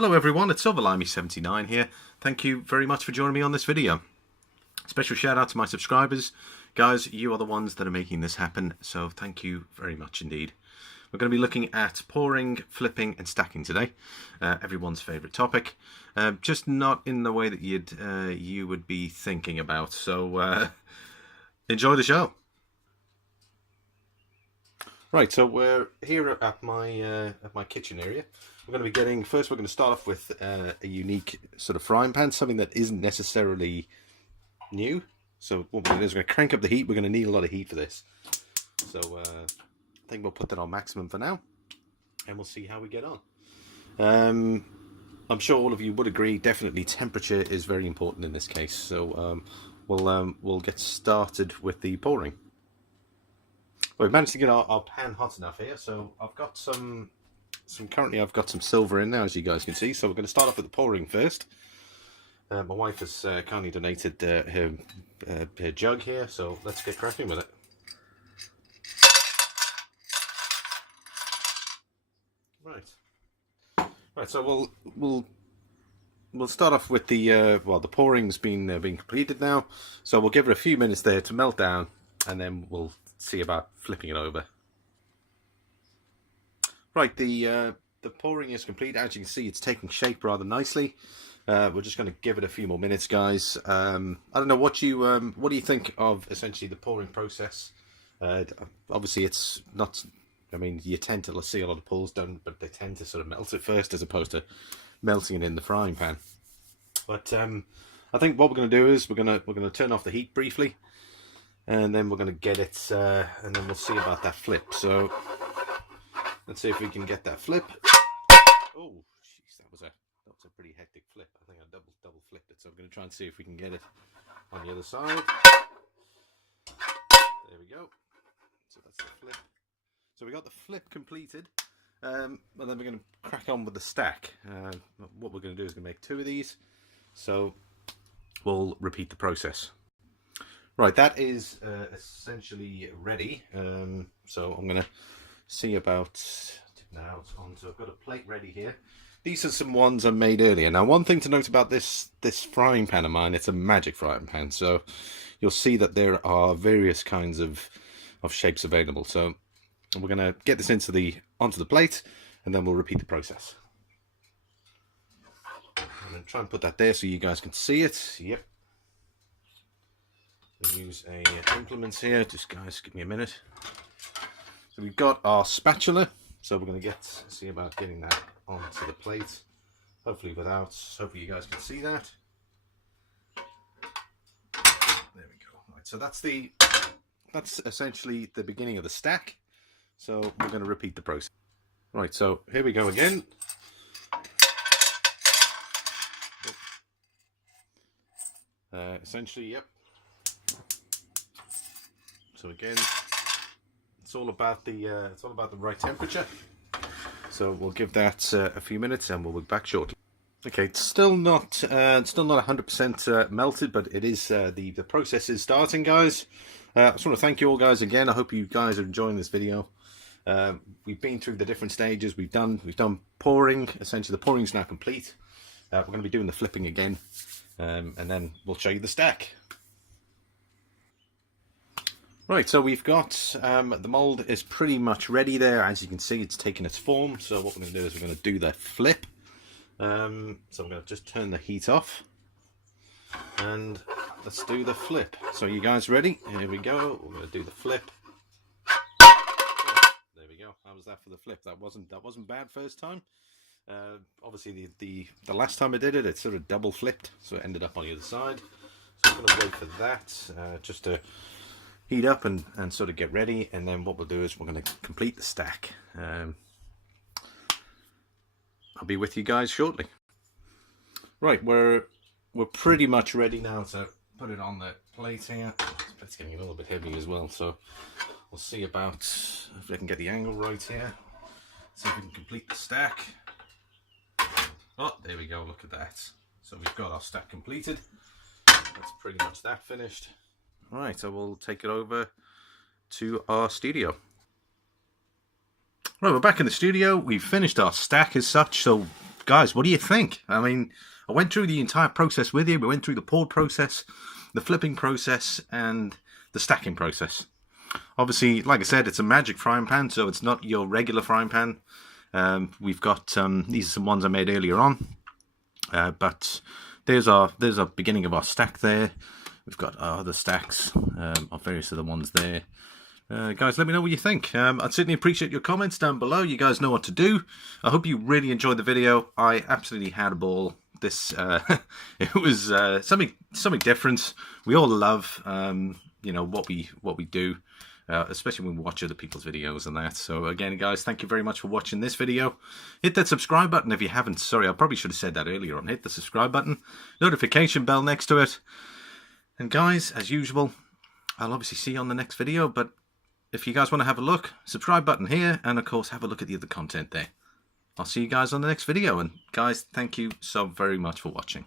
Hello everyone, it's Silverlimey79 here. Thank you very much for joining me on this video. Special shout out to my subscribers. Guys, you are the ones that are making this happen, so thank you very much indeed. We're going to be looking at pouring, flipping and stacking today. Everyone's favourite topic. Just not in the way that you would be thinking about, so enjoy the show. Right, so we're here at my kitchen area. We're going to be we're going to start off with a unique sort of frying pan, something that isn't necessarily new. So what we're going to do is we're going to crank up the heat. We're going to need a lot of heat for this. So I think we'll put that on maximum for now, and we'll see how we get on. I'm sure all of you would agree, definitely temperature is very important in this case. So we'll get started with the pouring. Well, we've managed to get our pan hot enough here, so I've got currently I've got some silver in now, as you guys can see. So we're going to start off with the pouring first. My wife has kindly donated her jug here, so let's get cracking with it. Right. So we'll start off with the the pouring's been completed now. So we'll give it a few minutes there to melt down, and then we'll see about flipping it over. Right, the pouring is complete. As you can see, it's taking shape rather nicely. We're just going to give it a few more minutes, guys. I don't know what do you think of essentially the pouring process? Obviously, it's not. I mean, you tend to see a lot of pours done, but they tend to sort of melt it first as opposed to melting it in the frying pan. But I think what we're going to do is we're going to turn off the heat briefly, and then we're going to get it, and then we'll see about that flip. So let's see if we can get that flip. Oh, jeez, that was a pretty hectic flip. I think I double flipped it. So I'm going to try and see if we can get it on the other side. There we go. So that's the flip. So we got the flip completed, and then we're going to crack on with the stack. What we're going to do is going to make two of these. So we'll repeat the process. Right, that is essentially ready. So I'm going to see about now. So I've got a plate ready here. These are some ones I made earlier. Now, one thing to note about this frying pan of mine, it's a magic frying pan. So you'll see that there are various kinds of shapes available. So we're going to get this onto the plate, and then we'll repeat the process. I'm going to try and put that there so you guys can see it. Yep. We'll use implements here. Just guys, give me a minute. So we've got our spatula. So we're going to see about getting that onto the plate. Hopefully you guys can see that. There we go. Right. So that's essentially the beginning of the stack. So we're going to repeat the process. Right, so here we go again. Essentially, yep. So again, it's all about the right temperature. So we'll give that a few minutes, and we'll be back shortly. Okay, it's still not 100% melted, but it is the process is starting, guys. I just want to thank you all, guys, again. I hope you guys are enjoying this video. We've been through the different stages. We've done pouring. Essentially, the pouring is now complete. We're going to be doing the flipping again, and then we'll show you the stack. Right, so we've got the mold is pretty much ready there. As you can see, it's taken its form. So what we're going to do is we're going to do the flip. So I'm going to just turn the heat off, and let's do the flip. So you guys ready? Here we go. We're going to do the flip. There we go. How was that for the flip? That wasn't bad first time. Obviously the last time I did it, it sort of double flipped, so it ended up on the other side. So I'm going to wait for that just to heat up and sort of get ready, and then what we'll do is we're going to complete the stack. I'll be with you guys shortly. Right, we're pretty much ready now to put it on the plate here. It's getting a little bit heavy as well, so we'll see about if I can get the angle right here. See if we can complete the stack. Oh, there we go, look at that. So we've got our stack completed. That's pretty much that finished. Right, so we'll take it over to our studio. Right, we're back in the studio. We've finished our stack as such, so guys, what do you think? I mean, I went through the entire process with you. We went through the pour process, the flipping process, and the stacking process. Obviously, like I said, it's a magic frying pan, so it's not your regular frying pan. We've got these are some ones I made earlier on, but there's our beginning of our stack there. We've got our other stacks of various other ones there. Guys, let me know what you think. I'd certainly appreciate your comments down below. You guys know what to do. I hope you really enjoyed the video. I absolutely had a ball. This it was something different. We all love you know, what we do, especially when we watch other people's videos and that. So again, guys, thank you very much for watching this video. Hit that subscribe button if you haven't. Sorry, I probably should have said that earlier on. Hit the subscribe button, notification bell next to it. And guys, as usual, I'll obviously see you on the next video, but if you guys want to have a look, subscribe button here, and of course have a look at the other content there. I'll see you guys on the next video, and guys, thank you so very much for watching.